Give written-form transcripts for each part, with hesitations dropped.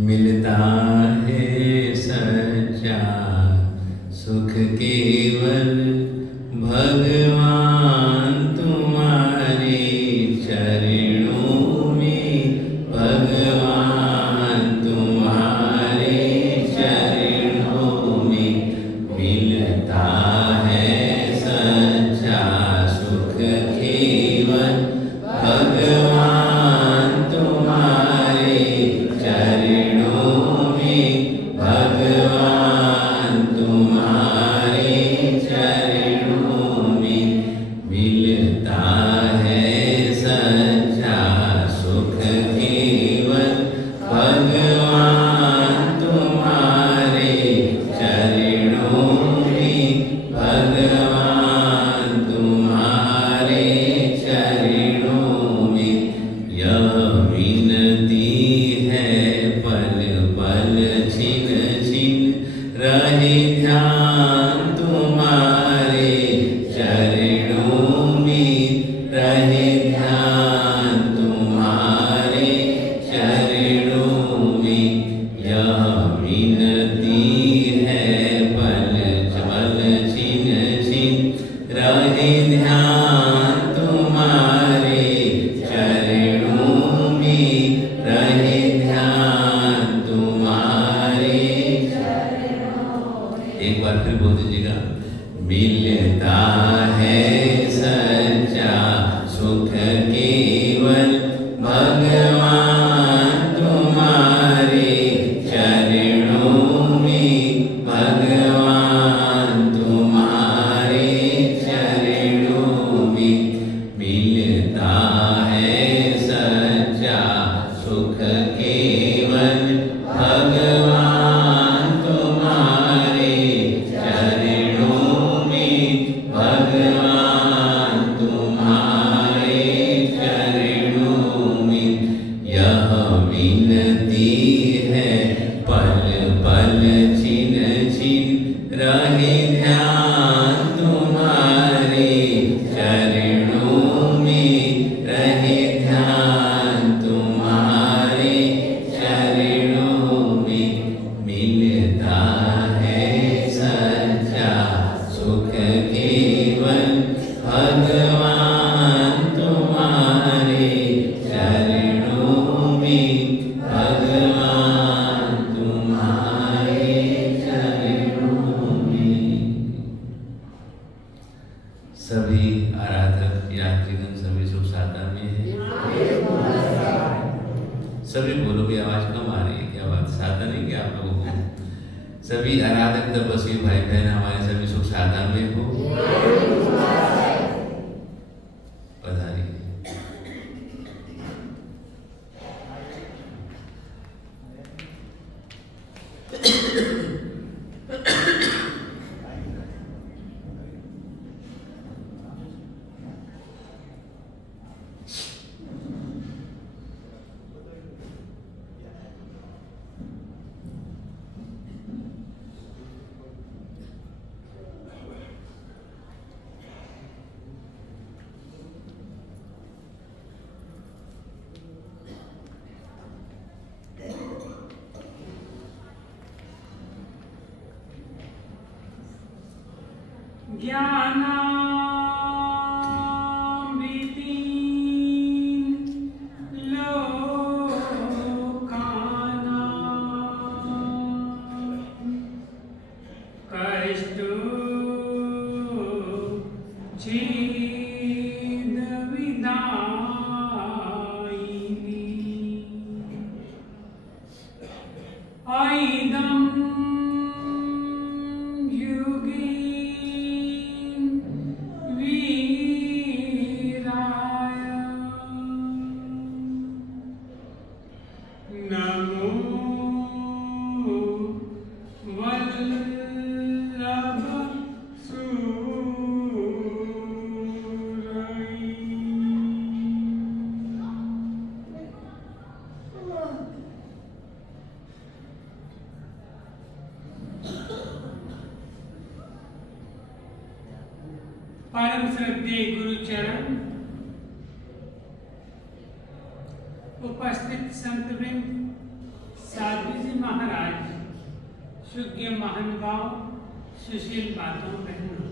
मिलता है सच्चा सुख केवल भगवान तुम्हारे चरणों में, भगवान तुम्हारे चरणों में मिलता है सच्चा सुख केवल भगवान तुम्हारे चरणों में, भगवान तुम्हारे चरणों में मिलता है सच्चा सुख केवल भगवान तुम्हारे चरणों में, भगवान तुम्हारे चरणों में। यह विनती है पल पल छिन छिन रहे ध्यान तुम्हारे चरणों में, रहे ध्यान तुम्हारे चरणों में। यह विनती है पल पल छिन छिन रहे ध्यान तुम्हारे चरणों में, रहे ध्यान तुम्हारे चरणों में। एक बार फिर बोल दीजिएगा। मिलता है सच्चा सुख केवल भगवान तुम्हारे चरणों में, भगवान तुम्हारे चरणों में मिलता है सच्चा सुख केवल भगवान तुम्हारे चरणों में, भगवान तुम्हारे चरणों में। यह विनती है पल पल छिन छिन रहे ध्यान तुम्हारे चरणों में, रहे ध्यान तुम्हारे चरणों में मिलता है सच्चा सुख केवल भगवान तुम्हारे चरणों में, भगवान तुम्हारे चरणों में। सभी आराधक यात्रीगण सभी सुख साधना में है। सभी बोलो भी, आवाज कम आ रही है, क्या बात, साधना नहीं क्या आप लोगों को? सभी आराधक तपस्वी भाई बहन हमारे सभी सुख साधना में हो। पधारिए। परम श्रद्धेय गुरुचरण, उपस्थित संतवृंद, साधु जी महाराज, सुज्ञ महानुभाव, सुशील माताओं बहनों,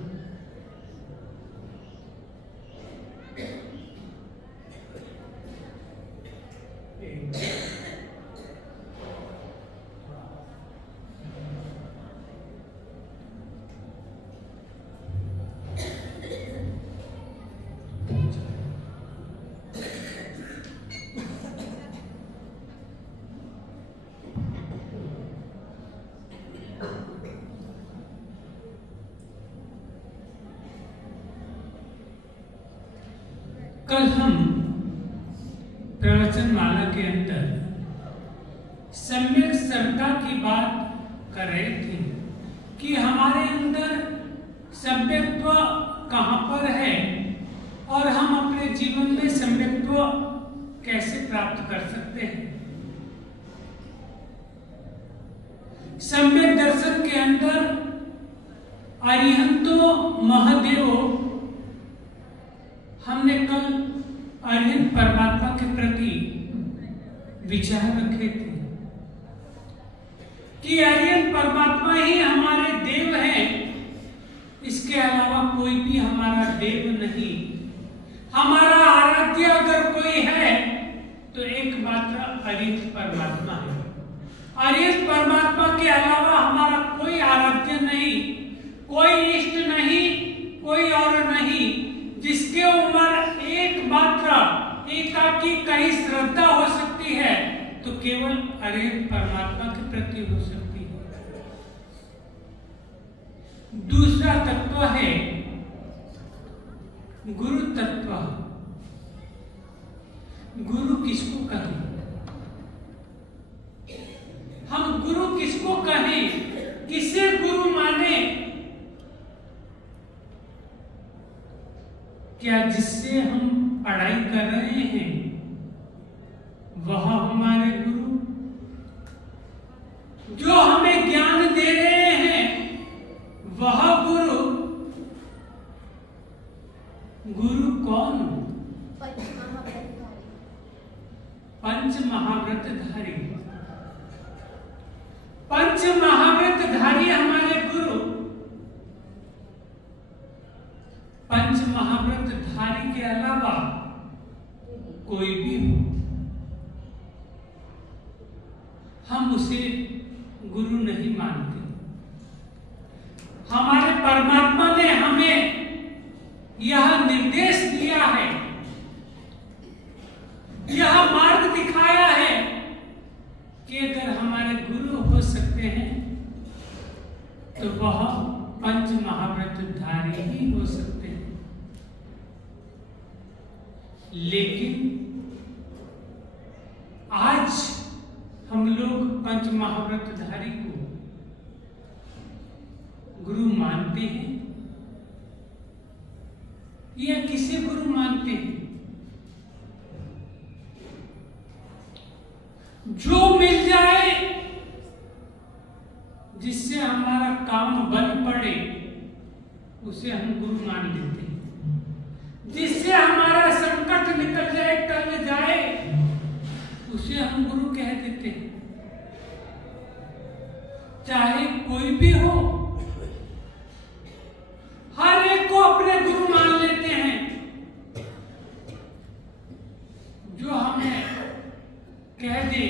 कल हम प्रवचन माला के अंदर सम्यक श्रद्धा की बात कर रहे थे कि हमारे अंदर सम्यक्त्व कहाँ पर है और हम अपने जीवन में सम्यक्त्व कैसे प्राप्त कर सकते हैं। सम्यक दर्शन के अंदर अरिहंतो महादेव, हमने कल अरिहंत परमात्मा के प्रति विचार रखे थे कि अरिहंत परमात्मा ही हमारे देव हैं, इसके अलावा कोई भी हमारा देव नहीं। हमारा आराध्य अगर कोई है तो एकमात्र अरिहंत परमात्मा है। अरिहंत परमात्मा के अलावा हमारा कोई आराध्य नहीं, कोई इष्ट नहीं, कोई और नहीं। जिसके ऊपर एकमात्र एकाकी कहीं श्रद्धा हो सकती है तो केवल अरिहंत परमात्मा के प्रति हो सकती है। दूसरा तत्व है गुरु तत्व। गुरु किसको कहें? हम गुरु किसको कहें? किसे गुरु माने? क्या जिससे हम पढ़ाई कर रहे हैं वह हमारे गुरु? जो हमें ज्ञान दे रहे हैं वह गुरु? गुरु कौन? पंच महाव्रतधारी। पंच महाव्रतधारी हमारे गुरु। पंच महाव्रतधारी के अलावा कोई भी हो, हम उसे गुरु नहीं मानते। हमारे परमात्मा ने हमें यह निर्देश दिया है, यह मार्ग दिखाया है कि अगर हमारे गुरु हो सकते हैं तो वह पंच महाव्रतधारी ही हो सकते हैं। लेकिन आज हम लोग पंच महाव्रतधारी को गुरु मानते हैं या किसे गुरु मानते हैं? जो मिल जाए, जिससे हमारा काम बन पड़े, उसे हम गुरु मान लेते हैं। जिससे हमारा संकट निकल जाए, टल जाए, उसे हम गुरु कह देते हैं। चाहे कोई भी हो, हर एक को अपने गुरु मान लेते हैं। जो हमें कह दे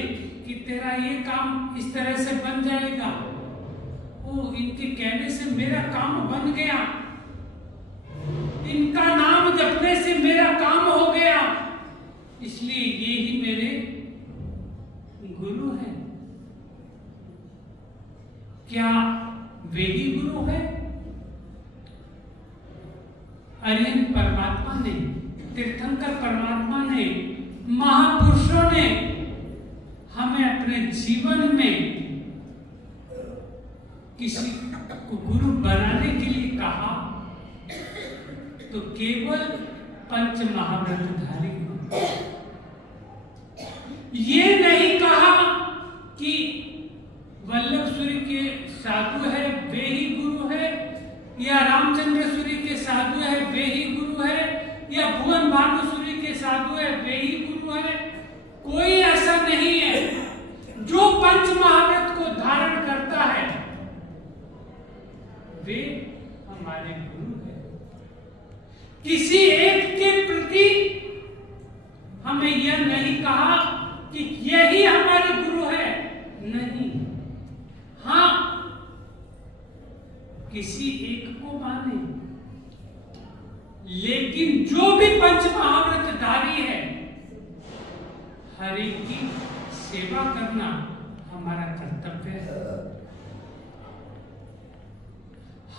कि तेरा ये काम इस तरह से बन जाएगा, वो इनके कहने से मेरा काम बन गया, इनका नाम जपने से मेरा काम हो गया, इसलिए ये ही मेरे गुरु हैं। क्या वे ही गुरु है? अरिहंत परमात्मा ने, तीर्थंकर परमात्मा ने, महापुरुषों ने हमें अपने जीवन में किसी को गुरु बनाने के लिए कहा तो केवल पंच महाव्रतधारी को। ये नहीं कहा कि वल्लभ सूरी के साधु है वे ही गुरु है, या रामचंद्र सूरी के साधु है वे ही भुवन भानुसूरी के साधु है वे ही गुरु है? कोई ऐसा नहीं है। जो पंच महाव्रत को धारण करता है वे हमारे गुरु है। किसी एक के प्रति हमें यह नहीं कहा कि यही हमारे गुरु है, नहीं। हाँ, किसी एक को माने, लेकिन जो भी पंच महाव्रतधारी है हर एक की सेवा करना हमारा कर्तव्य है।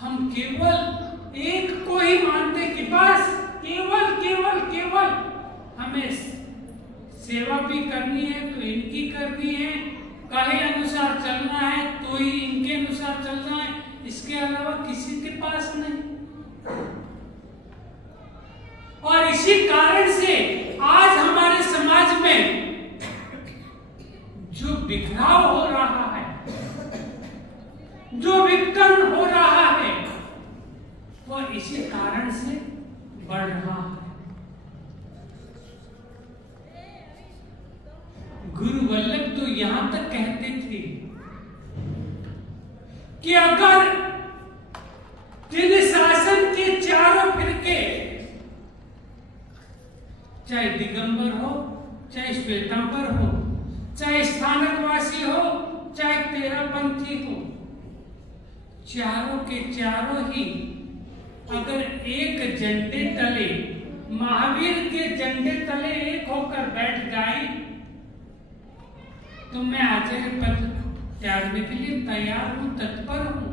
हम केवल एक को ही मानते कि बस केवल केवल केवल हमें सेवा भी करनी है तो इनकी करनी है, कहे अनुसार चलना है तो ही इनके अनुसार चलना है, इसके अलावा किसी के पास नहीं। और इसी कारण से आज हमारे समाज में जो बिखराव हो रहा है, जो विघटन हो रहा है, वो इसी कारण से बढ़ रहा है। गुरु वल्लभ तो यहां तक कहते थे कि अगर जिन शासन के चारों फिरके, चाहे दिगंबर हो, चाहे श्वेतांबर हो, चाहे स्थानकवासी हो, चाहे तेरापंथी हो, चारों के चारों ही अगर एक झंडे तले, महावीर के झंडे तले एक होकर बैठ जाए तो मैं आचार्य पद त्यागने के लिए तैयार हूं, तत्पर हूं।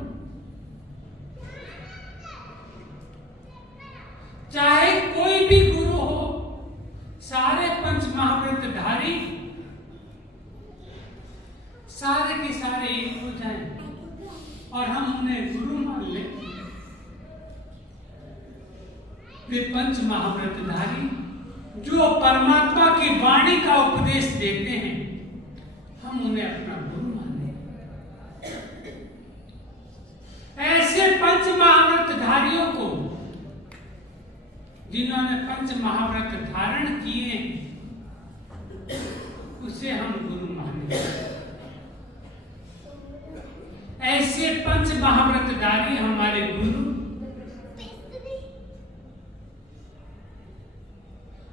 चाहे कोई भी गुरु हो, सारे पंच महाव्रतधारी सारे के सारे एक हो जाएं और हम उन्हें गुरु मान लें। वे पंच महाव्रतधारी जो परमात्मा की वाणी का उपदेश देते हैं, हम उन्हें अपना गुरु माने। ऐसे पंच महाव्रतधारियों को, जिन्होंने पंच महाव्रत धारण किए, उसे हम गुरु माने। ऐसे पंच महाव्रतधारी हमारे गुरु।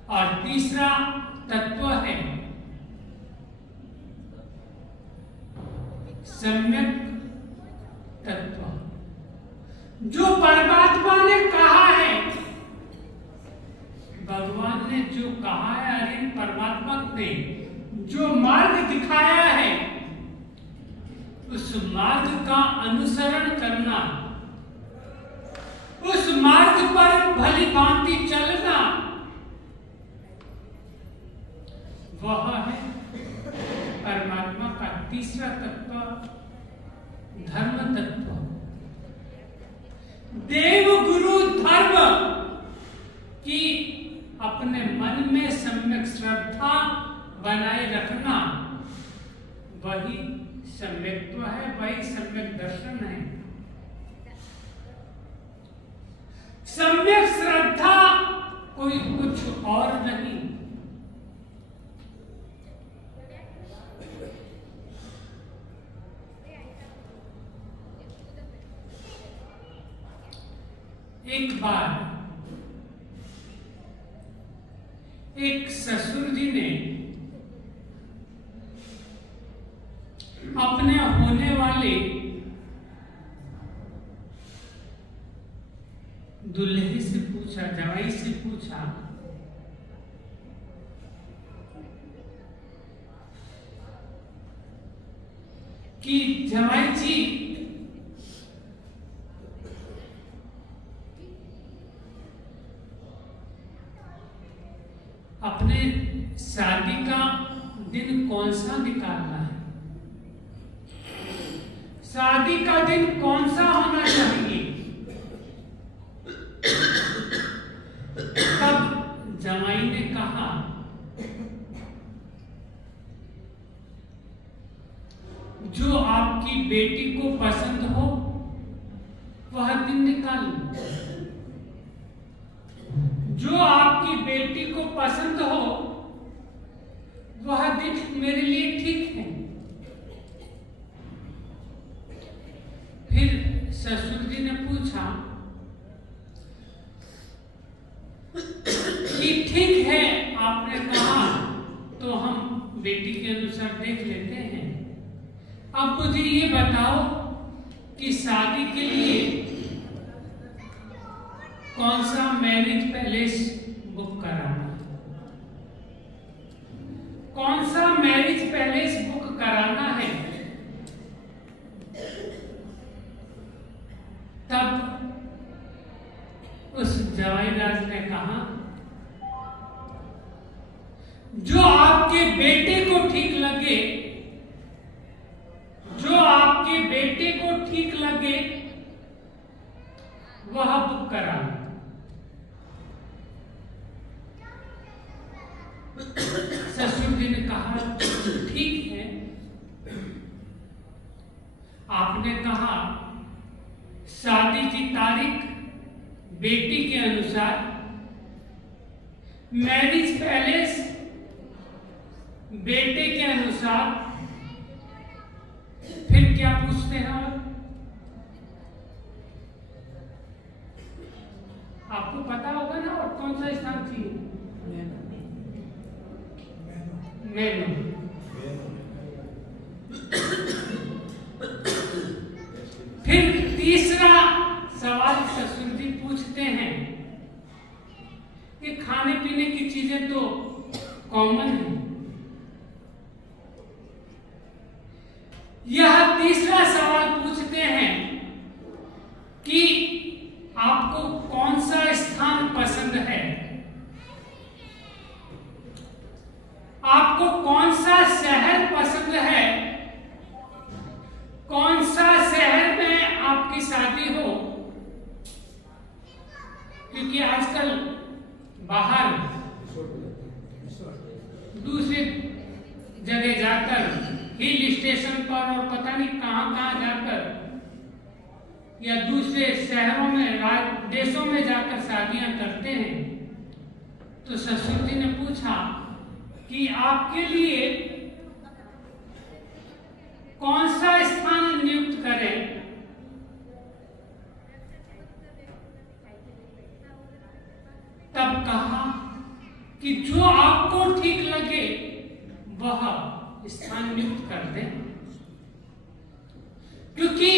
और तीसरा तत्व है सम्यक तत्व। जो परमात्मा ने कहा है, भगवान ने जो कहा है, अरे परमात्मा ने जो मार्ग दिखाया है, उस मार्ग का अनुसरण करना, उस मार्ग पर भली भांति चलना, वह है परमात्मा का तीसरा तत्व, धर्म तत्व। देव गुरु धर्म की अपने मन में सम्यक श्रद्धा बनाए रखना, वही सम्यक्त्व है, वही सम्यक दर्शन है। सम्यक श्रद्धा कोई कुछ और नहीं। एक बार एक ससुर जी ने अपने होने वाले दूल्हे से पूछा, जवाई से पूछा कि जवाई जी, अपने शादी का दिन कौन सा निकालना है, शादी का दिन कौन सा होना चाहिए? तब जमाई ने कहा, जो आपकी बेटी को पसंद हो वह दिन निकाल लो। जो आपकी बेटी को पसंद हो वह दिन मेरे लिए ठीक है। फिर ससुर जी ने पूछा कि ठीक है, आपने कहा तो हम बेटी के अनुसार देख लेते हैं। अब मुझे ये बताओ कि शादी के लिए कौन सा मैरिज पैलेस बुक कराना है, कौन सा मैरिज पैलेस बुक कराना है। तब उस जवाईराज ने कहा, जो आपके बेटे को ठीक लगे, जो आपके बेटे को ठीक लगे वह बुक करा। ससुर जी ने कहा, ठीक है, आपने कहा शादी की तारीख बेटी के अनुसार, मैरिज पैलेस बेटे के अनुसार, फिर क्या पूछते हैं और? आपको पता होगा ना और कौन सा स्थान चाहिए? मेनू। फिर तीसरा सवाल ससुर जी पूछते हैं कि खाने पीने की चीजें तो कॉमन है। यह तीसरा सवाल पूछते हैं कि आपको कौन सा स्थान पसंद है, आपको कौन सा शहर पसंद है, कौन सा शहर में आपकी शादी हो। क्योंकि आजकल बाहर दूसरे जगह जाकर, हिल स्टेशन पर और पता नहीं कहां जाकर या दूसरे शहरों में, देशों में जाकर शादियां करते हैं। तो ससुर जी ने पूछा कि आपके लिए कौन सा स्थान नियुक्त करें। तब कहा कि जो आपको ठीक लगे वह स्थान नियुक्त कर दें, क्योंकि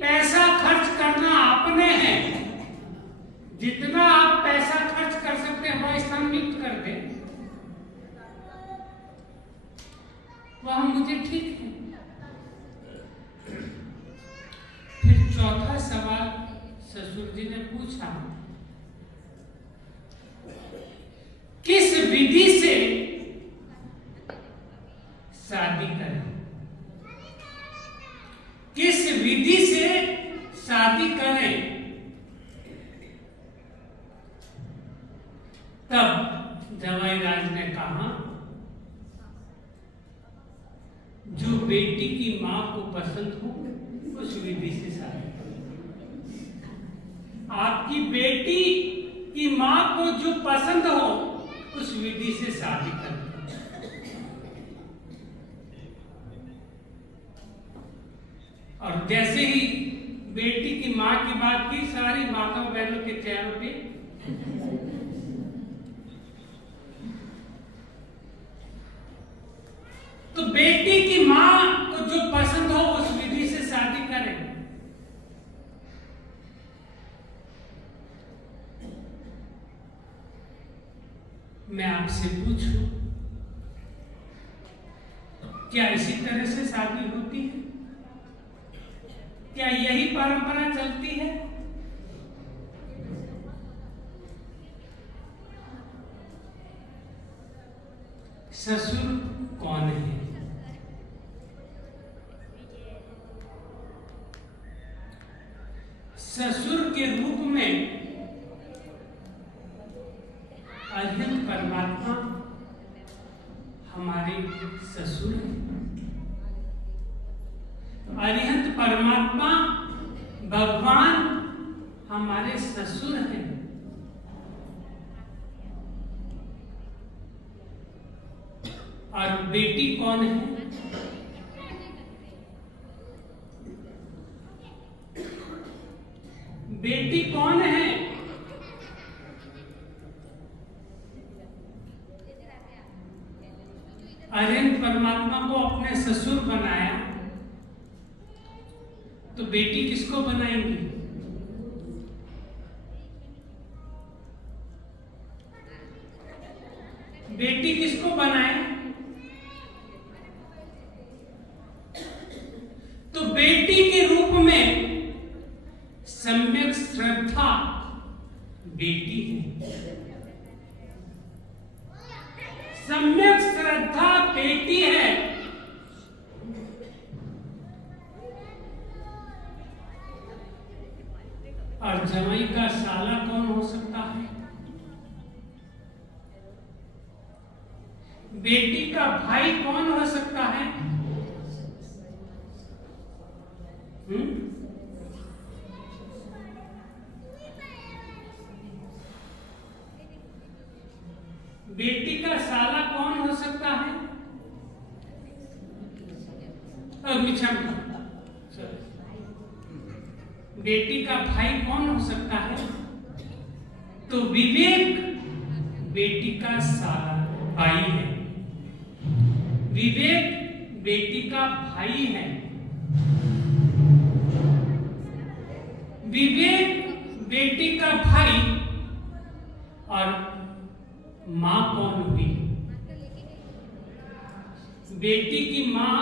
पैसा खर्च करना आपने है। जितना आप पैसा खर्च कर सकते हैं वह स्थान नियुक्त कर दें, वह मुझे ठीक है। फिर चौथा सवाल ससुर जी ने पूछा, किस विधि से शादी करें, किस विधि से शादी करें। तब जवाईराज ने कहा, जो बेटी की मां को पसंद हो उस विधि से शादी करें। आपकी बेटी की मां को जो पसंद हो उस विधि से शादी करें। और जैसे ही बेटी की मां की बात की, सारी माताओं बहनों के चेहरों पे तो बेटी की मां को जो पसंद हो उस विधि से शादी करें। मैं आपसे पूछूं, क्या इसी तरह से शादी होती है? क्या यही परंपरा चलती है? ससुर कौन है? ससुर के रूप में अरिहंत परमात्मा हमारे ससुर हैं। अरिहंत परमात्मा भगवान हमारे ससुर हैं। और बेटी कौन है? बेटी कौन है? अरविंद परमात्मा को अपने ससुर बनाया, तो बेटी किसको बनाएंगी? बेटी किसको बनाए? तो बेटी के रूप में सम्यक श्रद्धा बेटी है। सम्यक श्रद्धा बेटी है। और जमाई का साला कौन हो सकता है? बेटी का भाई कौन हो सकता है? बेटी का साला कौन हो सकता है? बेटी का भाई कौन हो सकता है? तो विवेक बेटी का साला भाई है। विवेक बेटी का भाई है। विवेक बेटी का भाई। और मां कौन हुई? बेटी की मां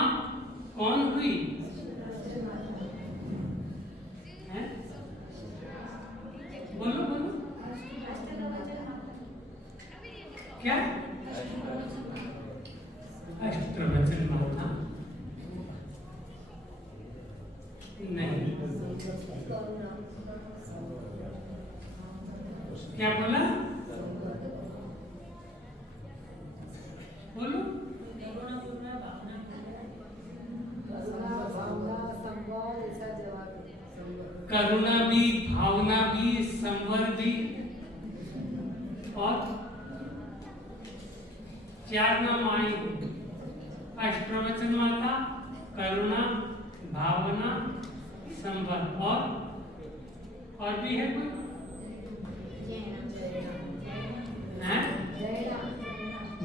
कौन हुई? बोलो बोलो, क्या? अष्टप्रवचन माता नहीं। क्या बोला? बोलो। करुणा भी, भावना भी, संवर भी, और 4 नाम आए। अष्टप्रवचन माता, करुणा, भावना, संवर, और भी है कोई?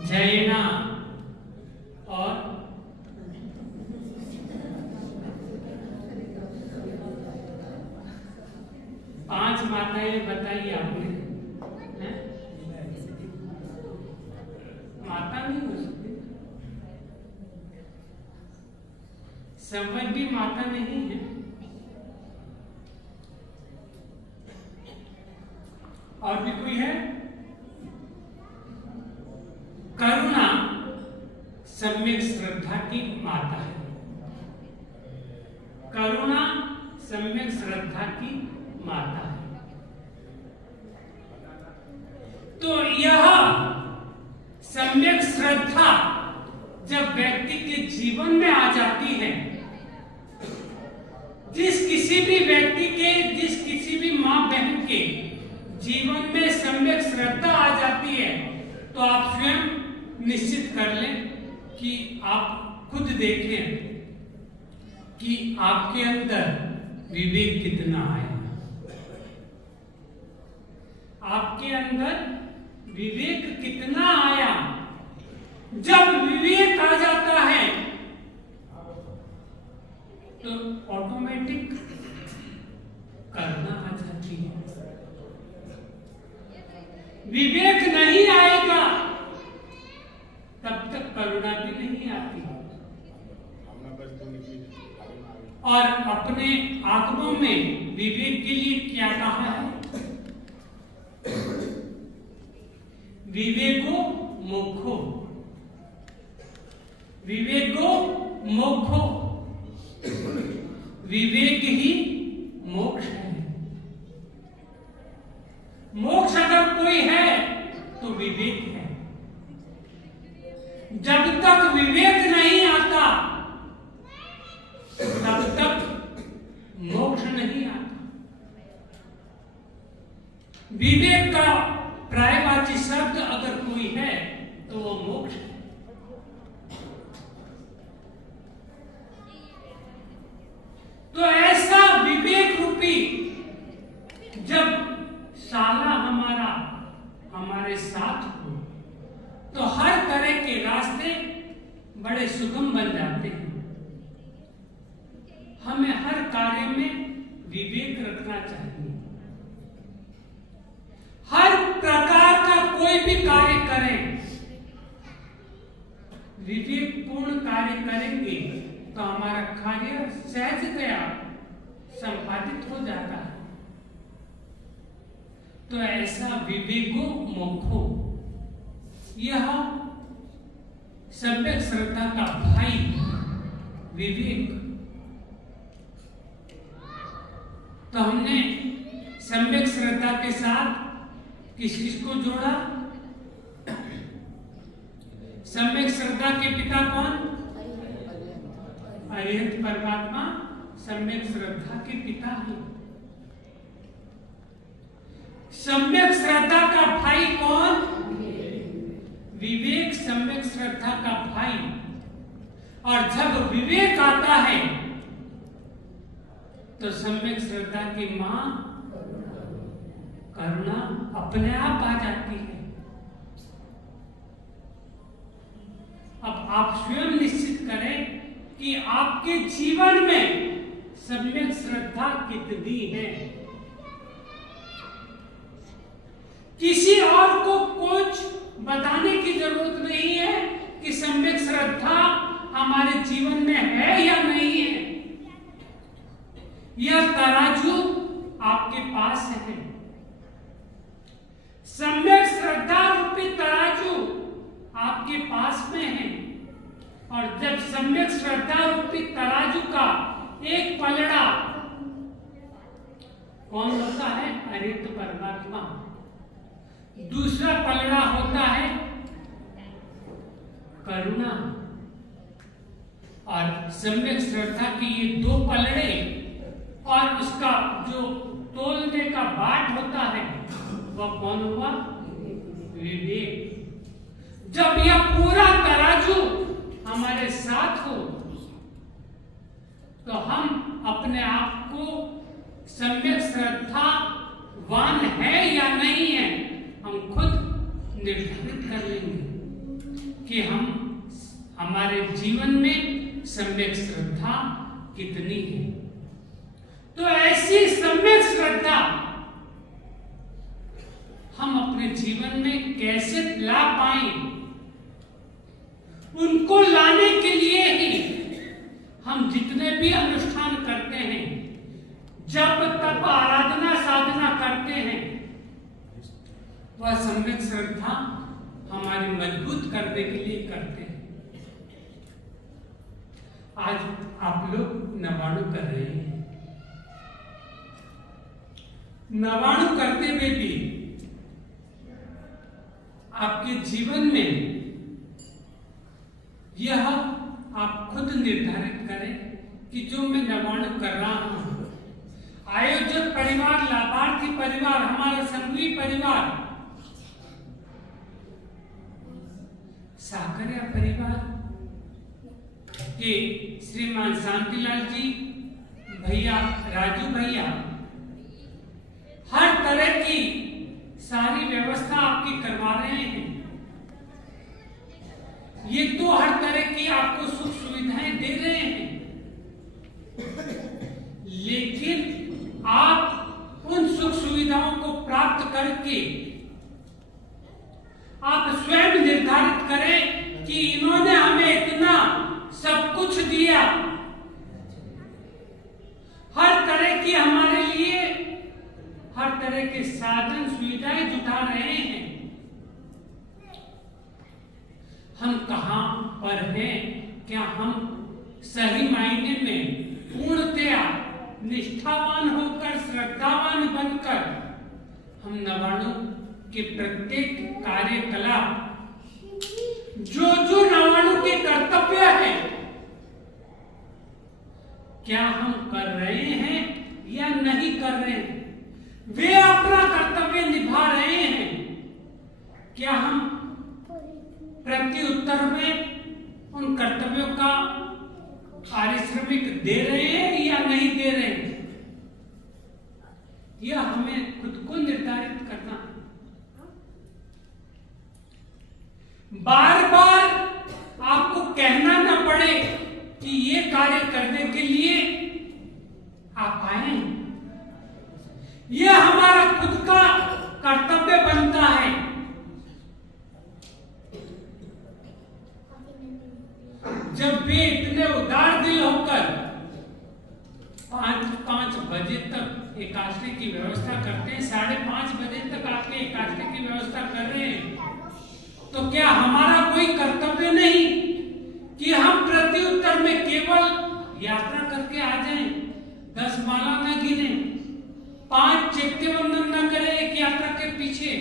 जैना, और पांच माताएं बताई आपने। माता नहीं हो सकती, संवर भी माता नहीं है। और भी कोई है? करुणा सम्यक श्रद्धा की माता है। करुणा सम्यक श्रद्धा की माता है। तो यह सम्यक श्रद्धा जब व्यक्ति के जीवन में आ जाती है, जिस किसी भी मां बहन के जीवन में सम्यक श्रद्धा आ जाती है, तो आप स्वयं निश्चित कर लें कि आप खुद देखें कि आपके अंदर विवेक कितना आया। आपके अंदर विवेक कितना आया। जब विवेक आ जाता है तो ऑटोमेटिक करना आ जाती है। विवेक नहीं आएगा तब तक करुणा भी नहीं आती। और अपने आगमों में विवेक के लिए क्या कहा है? विवेको मोक्षो, विवेको मोक्षो, विवेक ही मोक्ष है। मोक्ष अगर कोई है तो विवेक है। जब तक विवेक नहीं आता तब तक मोक्ष नहीं आता। विवेक का पर्यायवाची शब्द अगर कोई है तो वो मोक्ष है। तो हर तरह के रास्ते बड़े सुगम बन जाते हैं। हमें हर कार्य में विवेक रखना चाहिए। हर प्रकार का कोई भी कार्य करें, विवेकपूर्ण कार्य करेंगे तो हमारा कार्य सहजतया संपादित हो जाता है। तो ऐसा विवेको मोक्षो, यह सम्यक श्रद्धा का भाई विवेक। तो हमने सम्यक श्रद्धा के साथ किस किसको जोड़ा? सम्यक श्रद्धा के पिता कौन? अरिहंत परमात्मा सम्यक श्रद्धा के पिता हैं। सम्यक श्रद्धा का भाई कौन? विवेक सम्यक श्रद्धा का भाई। और जब विवेक आता है तो सम्यक श्रद्धा की मां करुणा अपने आप आ जाती है। अब आप स्वयं निश्चित करें कि आपके जीवन में सम्यक श्रद्धा कितनी है। किसी और को कुछ बताने की जरूरत नहीं है कि सम्यक श्रद्धा हमारे जीवन में है या नहीं है। यह तराजू आपके पास है। सम्यक श्रद्धा रूपी तराजू आपके पास में है। और जब सम्यक श्रद्धा रूपी तराजू का एक पलड़ा कौन होता है? अरिहंत परमात्मा। दूसरा पलड़ा होता है करुणा। और सम्यक श्रद्धा के ये दो पलड़े और उसका जो तोलने का बाट होता है वह कौन हुआ? विवेक। जब यह पूरा तराजू हमारे साथ हो तो हम अपने आप को सम्यक श्रद्धावान है या नहीं है हम खुद निर्धारित कर लेंगे कि हम हमारे जीवन में सम्यक श्रद्धा कितनी है। तो ऐसी सम्यक श्रद्धा हम अपने जीवन में कैसे ला पाए? उनको लाने के लिए ही हम जितने भी अनुष्ठान करते हैं, जब तप आराधना साधना करते हैं, वह सम्यक श्रद्धा हमारी मजबूत करने के लिए करते हैं। आज आप लोग नवाणु कर रहे हैं। नवाणु करते हुए भी आपके जीवन में यह आप खुद निर्धारित करें कि जो मैं नवाणु कर रहा हूं, आयोजक परिवार, लाभार्थी परिवार, हमारा संघवी परिवार, साकरिया परिवार के श्रीमान शांतिलाल जी, भैया राजू भैया, हर तरह की सारी व्यवस्था आपकी करवा रहे हैं। ये तो हर तरह की आपको सुख सुविधाएं दे रहे हैं, लेकिन आप उन सुख सुविधाओं को प्राप्त करके आप स्वयं निर्धारित करें कि इन्होंने हमें इतना सब कुछ दिया, हर तरह की हमारे लिए हर तरह के साधन सुविधाएं जुटा रहे हैं। हम कहां पर हैं? क्या हम सही मायने में पूर्णतया निष्ठावान होकर, श्रद्धावान बनकर हम नवाणु के प्रत्येक कार्यकलाप, जो जो नवाणु के कर्तव्य है, क्या हम कर रहे हैं या नहीं कर रहे हैं? वे अपना कर्तव्य निभा रहे हैं, क्या हम प्रत्युत्तर में उन कर्तव्यों का पारिश्रमिक दे रहे हैं या नहीं दे रहे हैं? यह हमें खुद को निर्धारित करना। बार बार आपको कहना न पड़े कि ये कार्य करने के लिए आप आए। यह हमारा खुद का कर्तव्य बनता है। जब वे इतने उदार दिल होकर 5 बजे तक एकादशी की व्यवस्था करते हैं, 5:30 बजे तक आपके एकादशी की व्यवस्था कर रहे हैं, तो क्या हमारा कोई कर्तव्य नहीं कि हम प्रत्युत्तर में केवल यात्रा करके आ जाएं, 10 माला न गिने, 5 चैत्य वंदन न करें एक यात्रा के पीछे?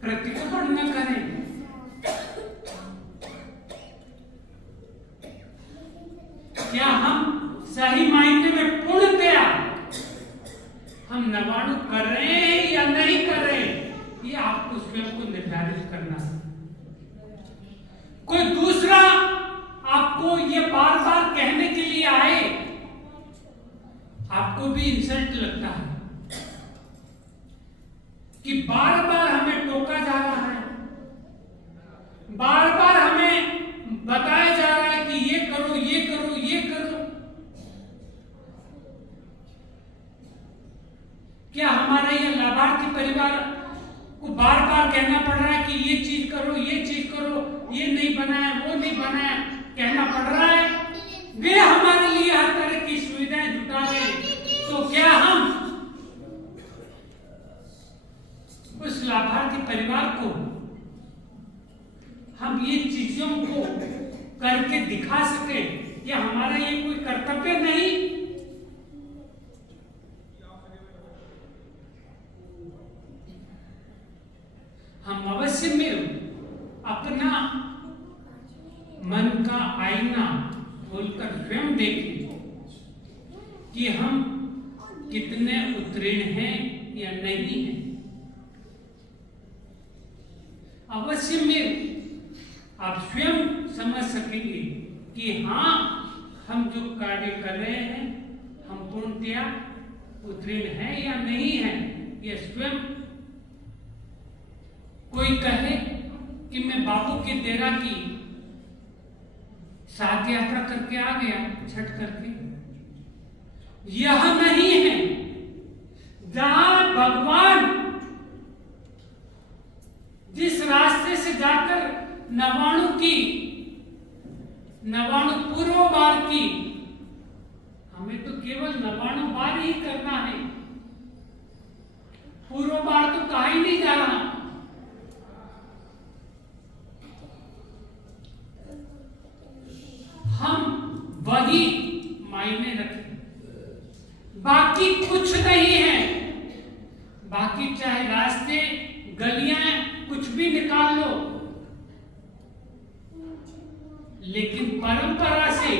प्रतिक्रमण न करें? क्या हम सही मायने में पूर्णतया हम नवाणु कर रहे हैं या नहीं कर रहे हैं, ये आपको स्वयं को निर्धारित करना है। कोई दूसरा आपको ये बार बार कहने के लिए आए, आपको भी इंसल्ट लगता है कि बार बार हमें टोका जा रहा है, बार बार हमें बताया जा रहा है कि ये करो, ये करो, ये करो। क्या हमारा ये लाभार्थी परिवार को बार बार कहना पड़ रहा है कि ये चीज करो, ये चीज करो, ये नहीं बनाया, वो नहीं बनाया, कहना पड़ रहा है? वे हमारे लिए हर तरह की सुविधाएं जुटा रहे हैं, तो क्या हम उस लाभार्थी परिवार को हम ये चीजों को करके दिखा सके? क्या हमारा ये कोई कर्तव्य नहीं? हम अवश्य में अपना मन का आईना खोलकर स्वयं देखें कि हम कितने उत्तीर्ण हैं या नहीं हैं। अवश्य में आप स्वयं समझ सकेंगे कि हाँ, हम जो कार्य कर रहे हैं हम पूर्णतया उत्तीर्ण हैं या नहीं हैं। यह स्वयं कोई कहे कि मैं बाबू के तेरा की 7 यात्रा करके आ गया छठ करके, यह नहीं है। जहां भगवान जिस रास्ते से जाकर नवाणु पूर्व बार की, हमें तो केवल नवाणु बार ही करना है, पूर्व बार तो कहा ही नहीं जा रहा। हम वही मायने रखें, बाकी कुछ नहीं है। बाकी चाहे रास्ते गलियां कुछ भी निकाल लो, लेकिन परंपरा से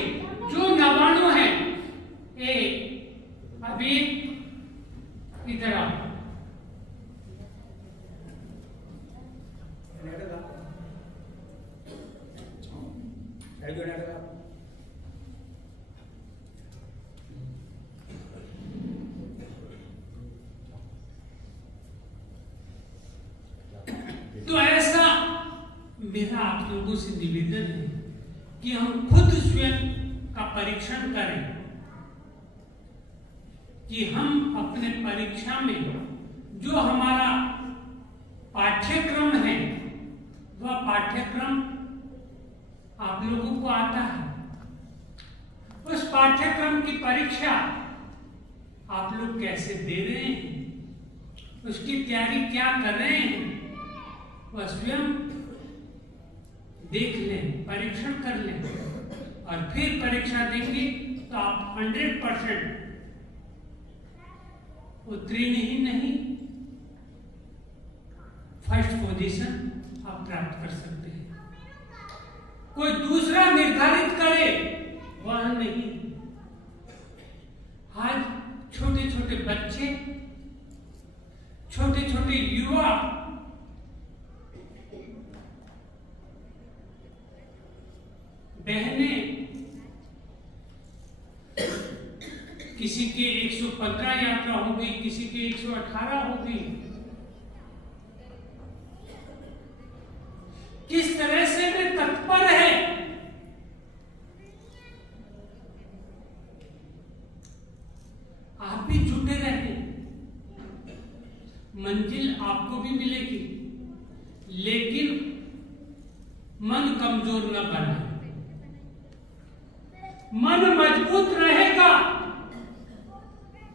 जो नवाणु है, अभी इधर आओ, तो ऐसा मेरा आप लोगों से निवेदन है कि हम खुद स्वयं का परीक्षण करें कि हम अपने परीक्षा में जो हमारा पाठ्यक्रम है, वह पाठ्यक्रम आप लोगों को आता है। उस पाठ्यक्रम की परीक्षा आप लोग कैसे दे रहे हैं, उसकी तैयारी क्या कर रहे हैं, वह स्वयं देख लें, परीक्षण कर लें, और फिर परीक्षा देंगे तो आप 100% उत्तीर्ण ही नहीं, फर्स्ट पोजीशन आप प्राप्त कर सकते हैं। कोई दूसरा निर्धारित करे वह नहीं। आज छोटे छोटे बच्चे, छोटे छोटे युवा बहनें, किसी की 115 यात्रा हो गई, किसी की 118 हो गई, किस तरह से वे तत्पर है। आप भी जुटे रहे, मंजिल आपको भी मिलेगी, लेकिन मन कमजोर न बना। मन मजबूत रहेगा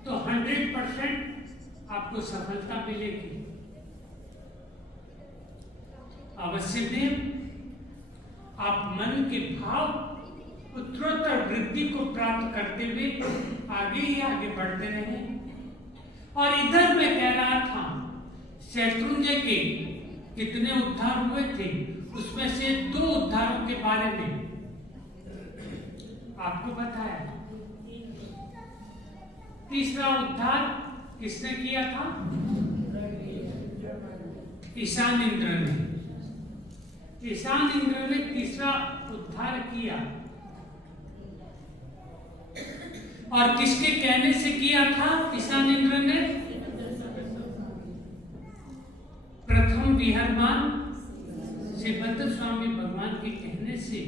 तो 100% आपको सफलता मिलेगी। अवश्य में आप मन के भाव उत्तरोत्तर वृद्धि को प्राप्त करते हुए आगे ही आगे बढ़ते रहे। और इधर मैं कह रहा था शत्रुंजय के कितने उद्धार हुए थे, उसमें से 2 उद्धारों के बारे में आपको बताया। तीसरा उद्धार किसने किया था? ईशान इंद्र ने। ईशान इंद्र ने तीसरा उद्धार किया, और किसके कहने से किया था ईशान इंद्र ने? प्रथम विहरमान श्रीभद्र स्वामी भगवान के कहने से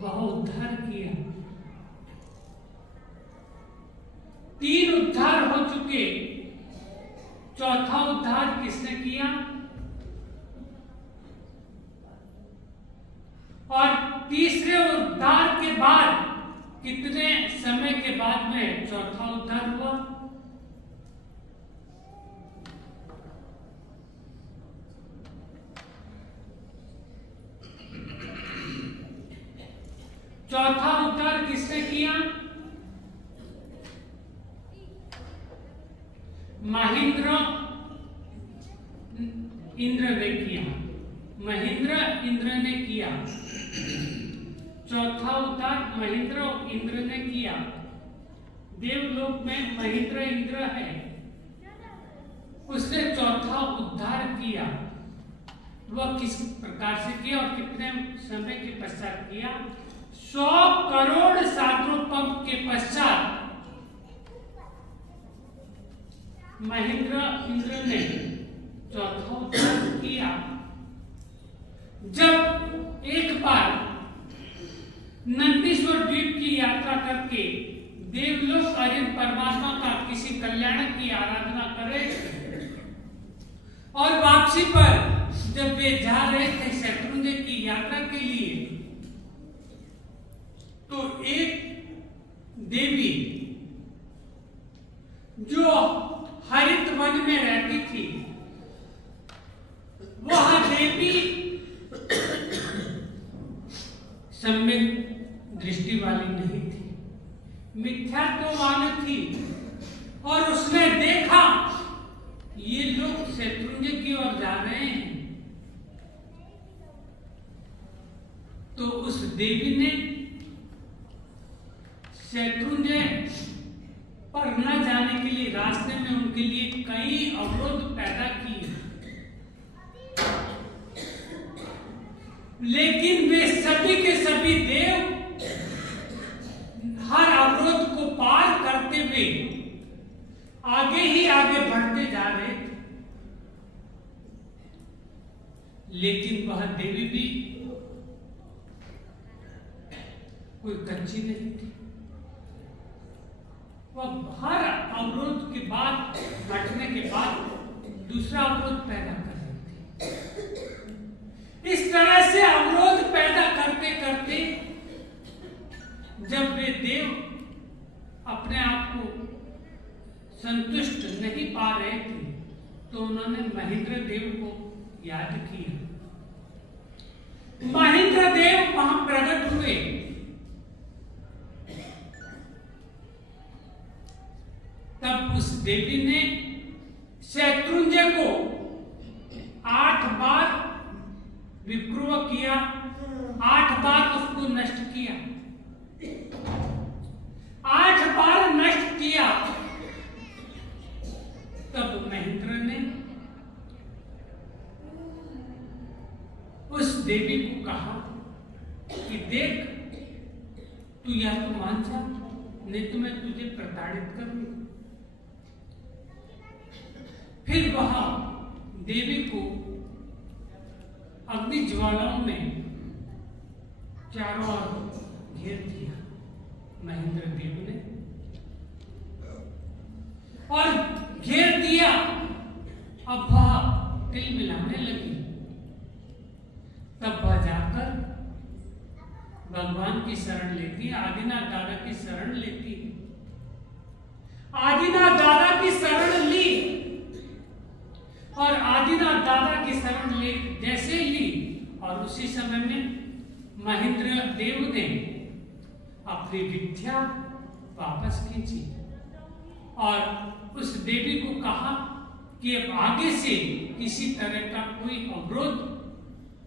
वह उद्धार किया। 3 उद्धार हो चुके, चौथा उद्धार किसने किया? और तीसरे उद्धार के बाद कितने समय के बाद में चौथा उद्धार हुआ? चौथा उद्धार किसने किया? महेंद्र इंद्र ने किया। महेंद्र इंद्र ने किया। चौथा उद्धार महेंद्र इंद्र ने किया। देवलोक में महेंद्र इंद्र है, उसने चौथा उद्धार किया। वह किस प्रकार से किया और कितने समय के पश्चात किया? 100 करोड़ साद्रोपम के पश्चात महेंद्र इंद्र ने चौथा उद्धार किया। जब एक बार नंदीश्वर द्वीप की यात्रा करके देवलोक अर्यन परमात्मा का किसी कल्याणक की आराधना करे, और वापसी पर जब वे जा रहे थे शत्रुंजय की यात्रा के लिए, तो एक देवी जो हरित वन में रहती थी, वह देवी सम्यक दृष्टि वाली नहीं थी, मिथ्यात्ववान थी। और उसने देखा ये लोग शत्रुंजय की ओर जा रहे हैं, तो उस देवी ने शत्रुंजय पर न जाने के लिए रास्ते में उनके लिए कई अवरोध पैदा किए, लेकिन वे सभी के सभी देव हर अवरोध को पार करते हुए आगे ही आगे बढ़ते जा रहे थे। लेकिन वह देवी भी कोई कच्ची नहीं थी। वह हर अवरोध के बाद हटने के बाद दूसरा अवरोध पैदा कर रही थी। इस तरह से अवरोध पैदा करते करते जब वे देव अपने आप को संतुष्ट नहीं पा रहे थे, तो उन्होंने महेंद्र देव को याद किया। महेंद्र देव वहां प्रकट हुए। तब उस देवी ने शत्रुंजय को 8 बार विप्रुव किया, 8 बार उसको नष्ट किया। 8 बार नष्ट किया। तब महेंद्र ने उस देवी को कहा कि देख, तू या तो मान जा, नहीं तो मैं तुझे प्रताड़ित करूंगी। फिर वह देवी को अग्नि ज्वालाओं में चारों ओर घेर दिया महेंद्र देव ने, और घेर दिया। अब वह तिल मिलाने लगी। तब वह जाकर भगवान की शरण लेती है, आदिनाथ दादा की शरण लेती है। आदिनाथ दादा की शरण ली, और आदिनाथ दादा की शरण ले जैसे ली, और उसी समय में महेंद्र देव ने अपनी विद्या वापस खींची और उस देवी को कहा कि अब आगे से किसी तरह का कोई अवरोध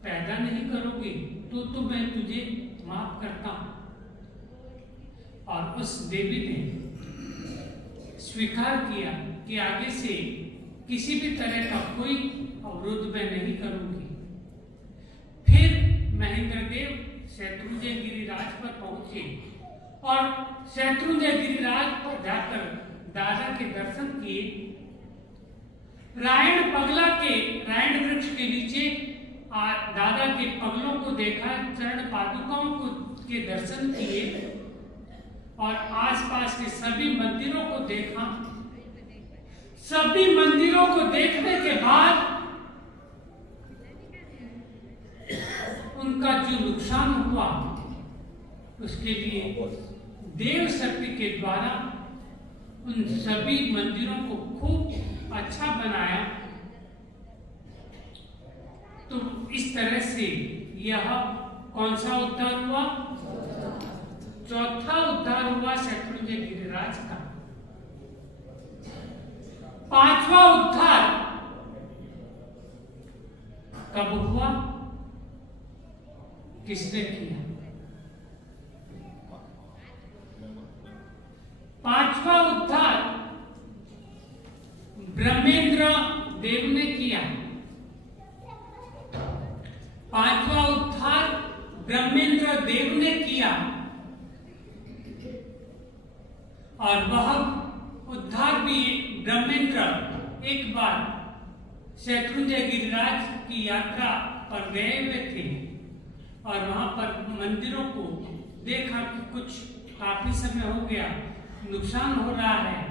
पैदा नहीं करोगे तो मैं तुझे माफ करता हूं। और उस देवी ने स्वीकार किया कि आगे से किसी भी तरह का कोई अवरोध मैं नहीं करूंगी। फिर महेंद्र देव शत्रुंजय गिरिराज पर पहुंचे और शत्रुंजय गिरिराज पर जाकर दादा के दर्शन किए। रायण वृक्ष के नीचे दादा के पगलों को देखा, चरण पादुकाओं को के दर्शन किए और आसपास के सभी मंदिरों को देखा। सभी मंदिरों को देखने के बाद उनका जो नुकसान हुआ उसके लिए देव शक्ति के द्वारा उन सभी मंदिरों को खूब अच्छा बनाया। तो इस तरह से यह कौन सा उद्धार हुआ? चौथा उद्धार हुआ शत्रुंजय गिरिराज का। पांचवा उद्धार कब हुआ? किसने किया? पांचवा उद्धार ब्रह्मेंद्र देव ने किया। पांचवा उद्धार ब्रह्मेंद्र देव ने किया और वह उद्धार भी ब्रह्मेंद्र एक बार शत्रुंजय गिरिराज की यात्रा पर गए हुए थे और वहां पर मंदिरों को देखा कि कुछ काफी समय हो गया, नुकसान हो रहा है,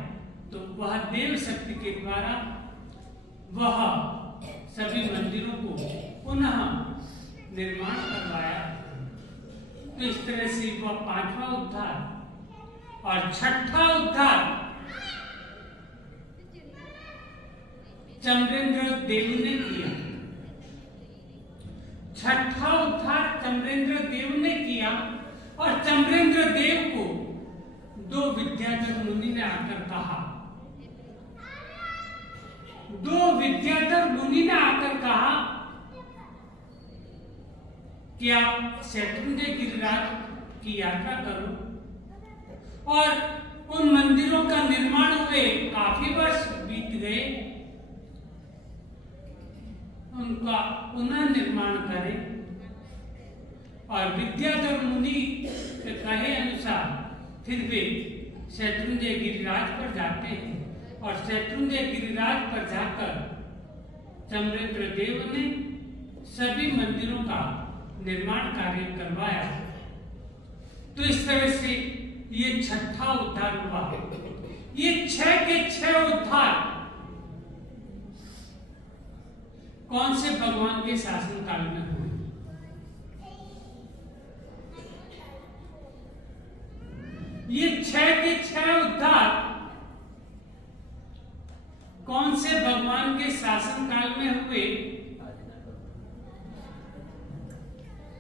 तो वह देव शक्ति के द्वारा वह सभी मंदिरों को पुनः निर्माण करवाया। तो इस तरह से वह पांचवा उद्धार। और छठा उद्धार चमरेंद्र देव ने किया। छठा उद्धार चमरेंद्र देव ने किया और चमरेंद्र देव को दो विद्याधर मुनि ने आकर कहा, दो विद्याधर मुनि ने आकर कहा कि आप शत्रुंजय गिरिराज की यात्रा करो और उन मंदिरों का निर्माण हुए काफी वर्ष बीत गए, उनका पुनः निर्माण करें। और विद्याधर मुनि के कहे अनुसार फिर वे शत्रुंजय गिरिराज पर जाते हैं और शत्रुंजय गिरिराज पर जाकर चमरेंद्र देव ने सभी मंदिरों का निर्माण कार्य करवाया। तो इस तरह से ये छठा उद्धार हुआ। ये 6 के 6 उद्धार कौन से भगवान के शासन काल में हुए? ये 6 के 6 उद्धार कौन से भगवान के शासन काल में हुए?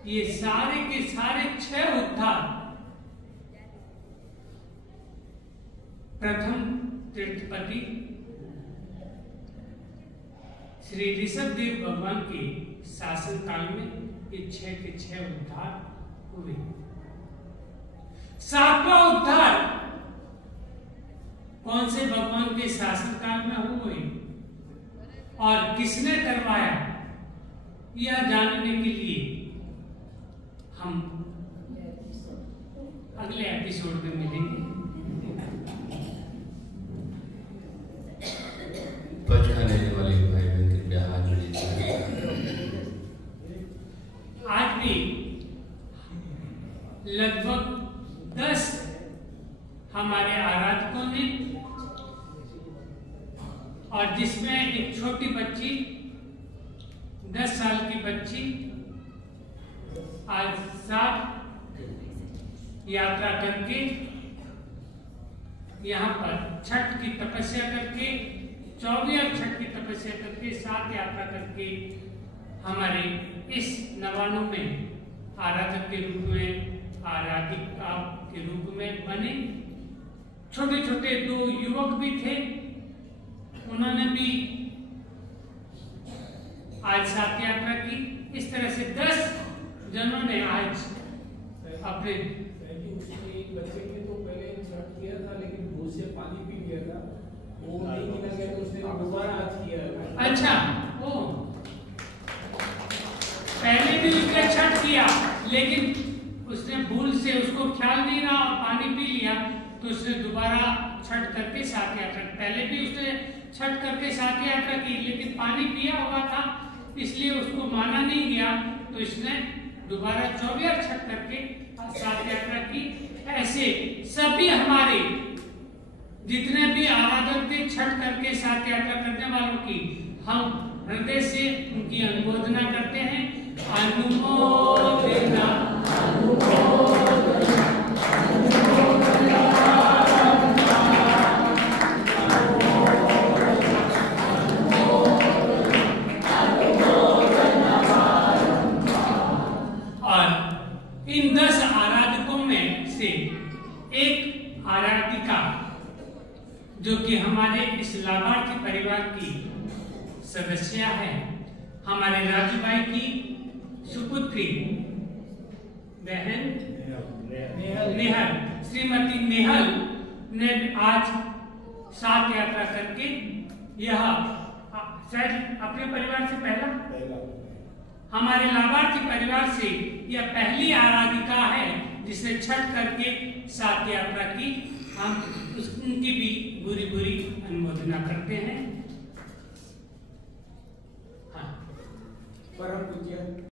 ये सारे के सारे 6 उद्धार प्रथम तीर्थपति श्री ऋषभदेव भगवान के शासन काल में ये 6 के 6 उद्धार हुए। 7वां उद्धार कौन से भगवान के शासन काल में हुए और किसने करवाया? यह जानने के लिए हम अगले एपिसोड में मिलेंगे। लेने वाले भाई बहन कृपया हाथ जोड़िए। और जिसमें एक छोटी बच्ची 10 साल की बच्ची आज साथ यात्रा करके यहाँ पर छठ की तपस्या करके 24 छठ की तपस्या करके साथ यात्रा करके हमारे इस नवानु में आराधक के रूप में आराधिका के रूप में बने। छोटे छोटे 2 युवक भी थे, उन्होंने भी आज साथ यात्रा की। इस तरह से 10 जनों ने आज अपने एक बच्चे ने तो पहले छठ किया था लेकिन भूल से पानी पी लिया था, वो नहीं गिना गया तो उसने दोबारा आज किया। अच्छा, वो पहले भी उसने छठ किया लेकिन उसने भूल से उसको ख्याल नहीं रहा और पानी पी लिया, तो उसने दोबारा छठ करके साथ यात्रा। पहले भी उसने छठ करके साथ यात्रा की लेकिन पानी पिया हुआ था, इसलिए उसको माना नहीं गया, तो इसने दोबारा 24 छठ करके साथ यात्रा की। ऐसे सभी हमारे जितने भी आराधक थे छठ करके साथ यात्रा करने वालों की हम हृदय से उनकी अनुमोदना करते हैं। अनुमोदना इन 10 आराधकों में से एक आराधिका जो कि हमारे इस लाभार्थी परिवार की सदस्य है, हमारे राजू भाई की सुपुत्री बहन नेहल, श्रीमती नेहल ने आज साथ यात्रा करके यह शायद अपने परिवार से पहला हमारे लाभार्थी परिवार से यह पहली आराधिका है जिसने छठ करके साथ यात्रा की। हम उनकी भी बुरी बुरी अनुमोदना करते हैं। हाँ। परम पूज्य